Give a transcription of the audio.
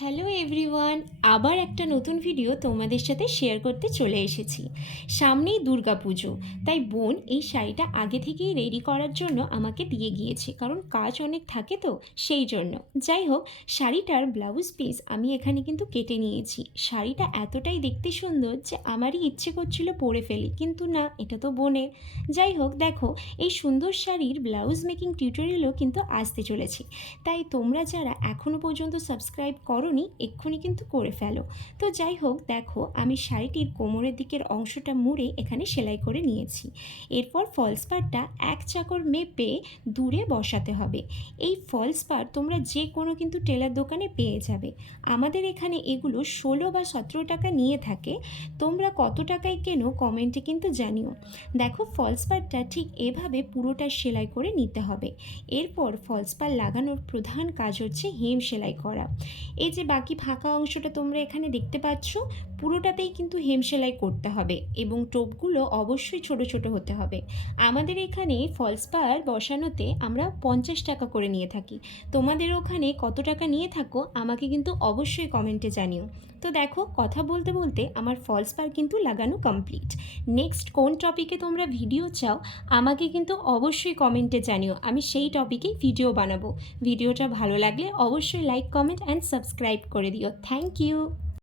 Hello everyone, আবার একটা নতুন ভিডিও তোমাদের সাথে শেয়ার করতে চলে এসেছি। সামনেই দুর্গা পুজো তাই বোন এই শাড়িটা আগে থেকেই রেডি করার জন্য আমাকে দিয়ে গিয়েছে। কারণ কাজ অনেক থাকে তো, সেই জন্য। যাই হোক, শাড়িটার ব্লাউজ পিস আমি এখানে কিন্তু কেটে নিয়েছি। শাড়িটা এতটাই দেখতে সুন্দর যে আমারই ইচ্ছে করছিল পরে ফেলি, কিন্তু না, এটা তো বোনের। যাই হোক, দেখো, এই সুন্দর শাড়ির ব্লাউজ মেকিং টিউটোরিয়ালও কিন্তু আসতে চলেছে। তাই তোমরা যারা এখনও পর্যন্ত সাবস্ক্রাইব করনি, এক্ষুনি কিন্তু করে ফেলো। তো যাই হোক, দেখো, আমি শাড়িটির কোমরের দিকের অংশটা মুড়ে এখানে সেলাই করে নিয়েছি। এরপর ফলস পার্টটা এক চাকর মেপে দূরে বসাতে হবে। এই ফলস পার্ট তোমরা যে কোনো কিন্তু টেলার দোকানে পেয়ে যাবে। আমাদের এখানে এগুলো ষোলো বা সতেরো টাকা নিয়ে থাকে। তোমরা কত টাকায় কেনো কমেন্টে কিন্তু জানিও। দেখো ফলস পার্টটা ঠিক এভাবে পুরোটা সেলাই করে নিতে হবে। এরপর ফলস পার লাগানোর প্রধান কাজ হচ্ছে হেম সেলাই করা। এই যে বাকি ফাঁকা অংশটা তোমরা এখানে দেখতে পাচ্ছ, পুরোটাতেই কিন্তু হেম সেলাই করতে হবে এবং টোপগুলো অবশ্যই ছোট ছোট হতে হবে। আমাদের এখানে ফলস পার বসানোতে আমরা পঞ্চাশ টাকা করে নিয়ে থাকি। তোমাদের ওখানে কত টাকা নিয়ে থাকো আমাকে কিন্তু অবশ্যই কমেন্টে জানিও। তো দেখো, কথা বলতে বলতে আমার ফলস পার কিন্তু লাগানো কমপ্লিট নেক্সট কোন টপিকে তোমরা ভিডিও চাও, আমাকে কিন্তু অবশ্যই কমেন্টে জানিও। আমি সেই টপিকেই ভিডিও বানাবো। ভিডিওটা ভালো লাগলে অবশ্যই লাইক কমেন্ট অ্যান্ড সাবস্ক্রাইব করে দিও। Thank you